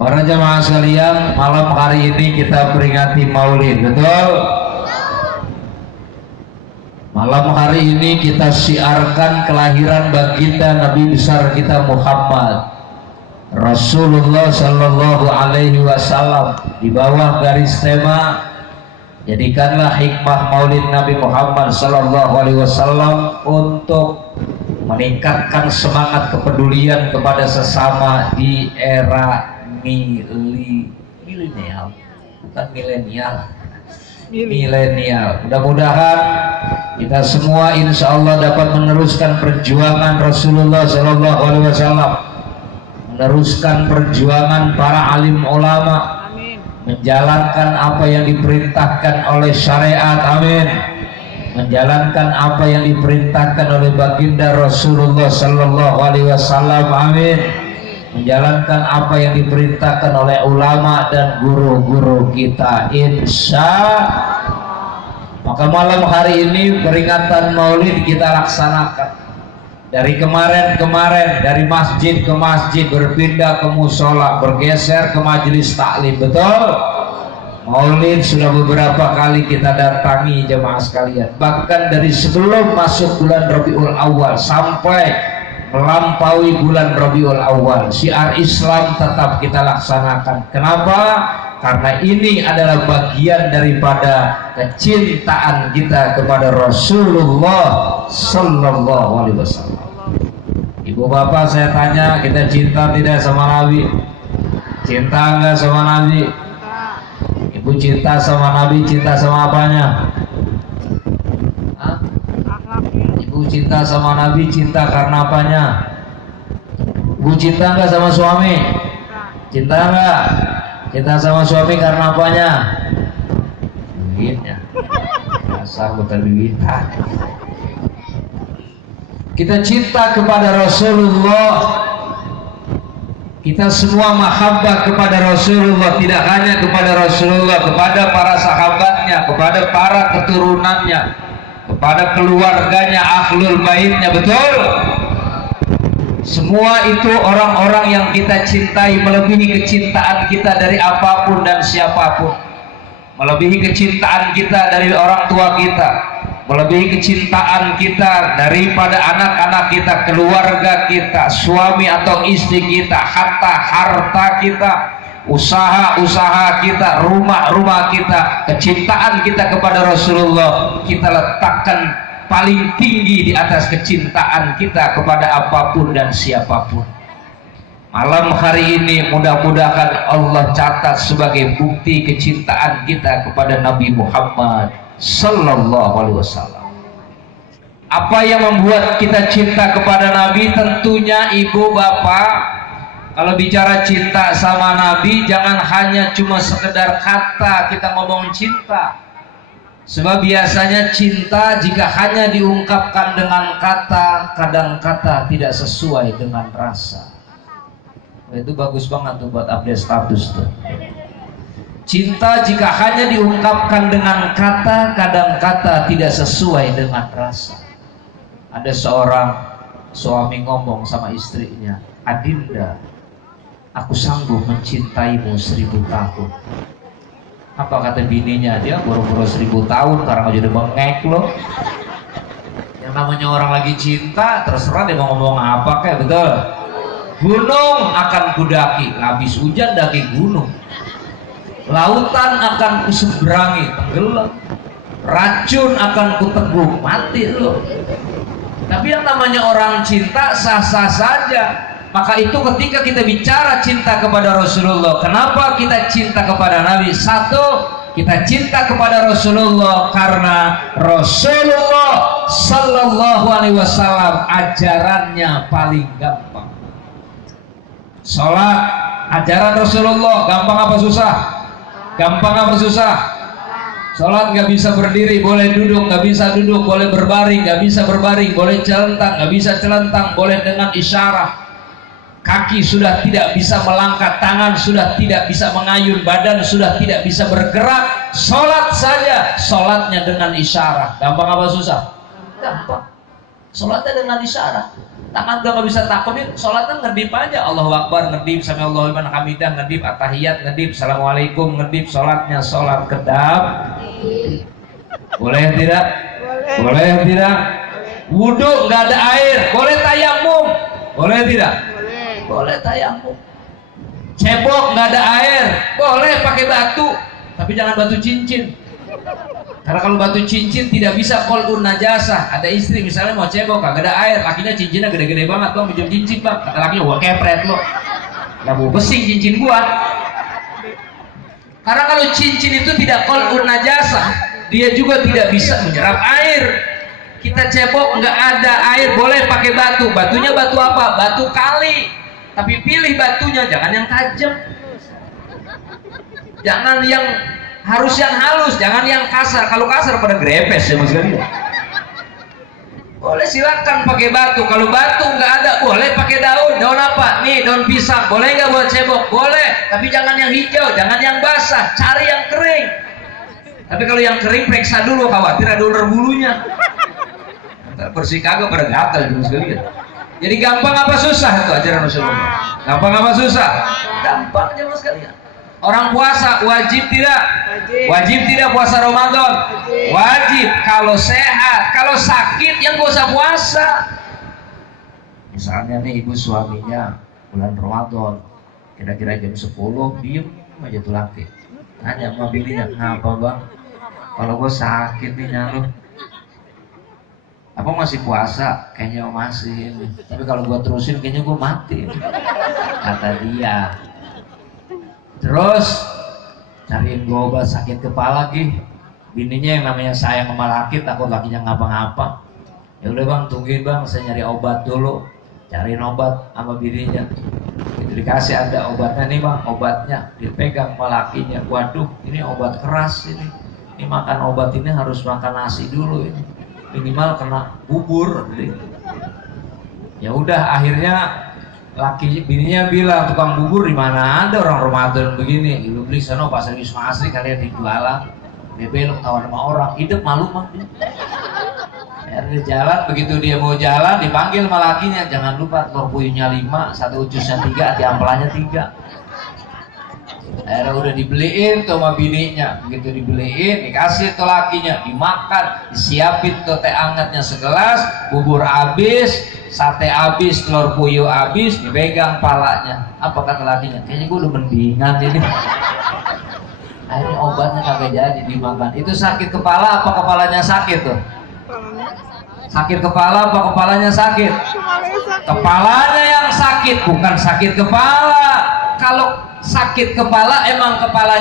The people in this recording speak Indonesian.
Para jamaah sekalian, malam hari ini kita peringati Maulid, betul? Malam hari ini kita syiarkan kelahiran baginda Nabi besar kita Muhammad Rasulullah Sallallahu Alaihi Wasallam. Di bawah garis tema, jadikanlah hikmah Maulid Nabi Muhammad Sallallahu Alaihi Wasallam untuk meningkatkan semangat kepedulian kepada sesama di era milenial, bukan milenial. Mudah-mudahan kita semua insya Allah dapat meneruskan perjuangan Rasulullah Sallallahu Alaihi Wasallam, meneruskan perjuangan para alim ulama, menjalankan apa yang diperintahkan oleh syariat, amin, menjalankan apa yang diperintahkan oleh baginda Rasulullah Sallallahu Alaihi Wasallam, amin, menjalankan apa yang diperintahkan oleh ulama dan guru-guru kita, insya. Maka malam hari ini peringatan Maulid kita laksanakan dari kemarin dari masjid ke masjid, berpindah ke musola, bergeser ke majelis taklim, betul? Maulid sudah beberapa kali kita datangi jemaah sekalian, bahkan dari sebelum masuk bulan Rabiul Awal sampai melampaui bulan Rabiul Awal, syiar Islam tetap kita laksanakan. Kenapa? Karena ini adalah bagian daripada kecintaan kita kepada Rasulullah Sallallahu Alaihi Wasallam. Ibu bapak, saya tanya, kita cinta tidak sama Nabi? Cinta enggak sama Nabi? Ibu cinta sama Nabi, cinta sama apanya? Hah? Ibu cinta sama Nabi, cinta karena apanya? Ibu cinta enggak sama suami? Cinta enggak? Cinta sama suami karena apanya? Duitnya. Dasar buta duitan. Kita cinta kepada Rasulullah. Kita semua mahabbah kepada Rasulullah, tidak hanya kepada Rasulullah, kepada para sahabatnya, kepada para keturunannya, kepada keluarganya, ahlul baitnya, betul? Semua itu orang-orang yang kita cintai, melebihi kecintaan kita dari apapun dan siapapun, melebihi kecintaan kita dari orang tua kita, melebihi kecintaan kita daripada anak-anak kita, keluarga kita, suami atau istri kita, harta kita, usaha-usaha kita, rumah-rumah kita. Kecintaan kita kepada Rasulullah kita letakkan paling tinggi di atas kecintaan kita kepada apapun dan siapapun. Malam hari ini mudah-mudahan Allah catat sebagai bukti kecintaan kita kepada Nabi Muhammad Sallallahu Alaihi Wasallam. Apa yang membuat kita cinta kepada Nabi? Tentunya ibu bapak, kalau bicara cinta sama Nabi jangan hanya cuma sekedar kata kita ngomong cinta. Sebab biasanya cinta jika hanya diungkapkan dengan kata, kadang kata tidak sesuai dengan rasa. Itu bagus banget tuh buat update status tuh. Cinta jika hanya diungkapkan dengan kata, kadang kata tidak sesuai dengan rasa. Ada seorang suami ngomong sama istrinya, "Adinda, aku sanggup mencintaimu 1000 tahun." Apa kata bininya? Dia boro-boro 1000 tahun, karena jadi bengek loh. Yang namanya orang lagi cinta, terserah dia mau ngomong apa kayak, betul? Gunung akan kudaki, habis hujan daki gunung. Lautan akan kuseberangi, tenggelam. Racun akan kuteguk, mati loh. Tapi yang namanya orang cinta sah-sah saja. Maka itu ketika kita bicara cinta kepada Rasulullah, kenapa kita cinta kepada Nabi? Satu, kita cinta kepada Rasulullah karena Rasulullah Sallallahu Alaihi Wasallam ajarannya paling gampang. Sholat, ajaran Rasulullah gampang apa susah? Gampang apa susah? Sholat nggak bisa berdiri, boleh duduk, nggak bisa duduk, boleh berbaring, nggak bisa berbaring, boleh celentang, nggak bisa celentang, boleh dengan isyarat. Kaki sudah tidak bisa melangkah, tangan sudah tidak bisa mengayun, badan sudah tidak bisa bergerak. Sholat saja, sholatnya dengan isyarat. Gampang apa susah? Gampang. Sholatnya dengan isyarat. Tangan udah nggak bisa takutin, sholat kan ngedip aja, Allahu Akbar ngedip, sami Allahu liman hamidah ngedip, at-tahiyat ngedip, assalamualaikum ngedip, sholatnya sholat kedap. Boleh tidak? Boleh tidak? Wudhu nggak ada air, boleh tayamum? Boleh tidak? Boleh tayamum. Cebok nggak ada air, boleh pakai batu, tapi jangan batu cincin. Karena kalau batu cincin tidak bisa qol'un najasah. Ada istri misalnya mau cebok kagak ada air, lakinya cincinnya gede-gede banget, bang minjem cincin bang, kata lakinya gua kepret lo, nggak mau besing cincin gua. Karena kalau cincin itu tidak qol'un najasah, dia juga tidak bisa menyerap air. Kita cebok nggak ada air, boleh pakai batu. Batunya batu apa? Batu kali. Tapi pilih batunya, jangan yang tajam, jangan yang harus yang halus, jangan yang kasar. Kalau kasar pada grepes ya mas sekalian. Boleh silakan pakai batu. Kalau batu nggak ada, boleh pakai daun. Daun apa? Nih daun pisang. Boleh nggak buat cebok? Boleh. Tapi jangan yang hijau, jangan yang basah. Cari yang kering. Tapi kalau yang kering periksa dulu, khawatir ada ular bulunya. Bersih kagak pada gatal mas sekalian. Jadi gampang apa susah itu ajaran Rasulullah? Gampang apa susah? Gampang aja mas sekalian. Orang puasa wajib tidak? Wajib tidak puasa Ramadan? Wajib kalau sehat. Kalau sakit yang gak usah puasa. Misalnya nih ibu suaminya bulan Ramadan kira-kira jam 10 diem aja tuh laki. Nanya sama bininya, ngapa bang? Kalau gue sakit nih nyaluh. Apa masih puasa? Kayaknya masih. Tapi kalau gue terusin kayaknya gue mati. Kata dia. Terus cariin gue obat sakit kepala lagi. Bininya yang namanya sayang sama laki, takut lakinya ngapa-ngapa. Ya udah bang, tungguin bang, saya nyari obat dulu. Cariin obat sama bininya. Itu dikasih ada obatnya nih bang, obatnya dipegang sama lakinya. Waduh, ini obat keras ini. Ini makan obat ini harus makan nasi dulu ini. Minimal kena bubur. Ya udah akhirnya laki bininya bilang, tukang bubur di mana ada orang Ramadan begini, lu beli sana pasar Wisma Asri kalian dijualan, dia belok tawa sama orang, hidup malu mah dia. Dia jalan, begitu dia mau jalan dipanggil sama lakinya, jangan lupa telur puyuhnya 5, satu ucusnya 3, diampelanya 3. Akhirnya udah dibeliin tuh sama bininya, begitu dibeliin dikasih tuh lakinya, dimakan, disiapin tuh teh hangatnya segelas, bubur habis, sate habis, telur puyuh habis, dipegang palanya. Apa kata lakinya? Kayaknya gue udah mendingan ini. Akhirnya obatnya kagak jadi dimakan. Itu sakit kepala apa kepalanya sakit tuh? Sakit kepala apa kepalanya sakit? Kepalanya yang sakit, bukan sakit kepala. Kalau sakit kepala emang kepalanya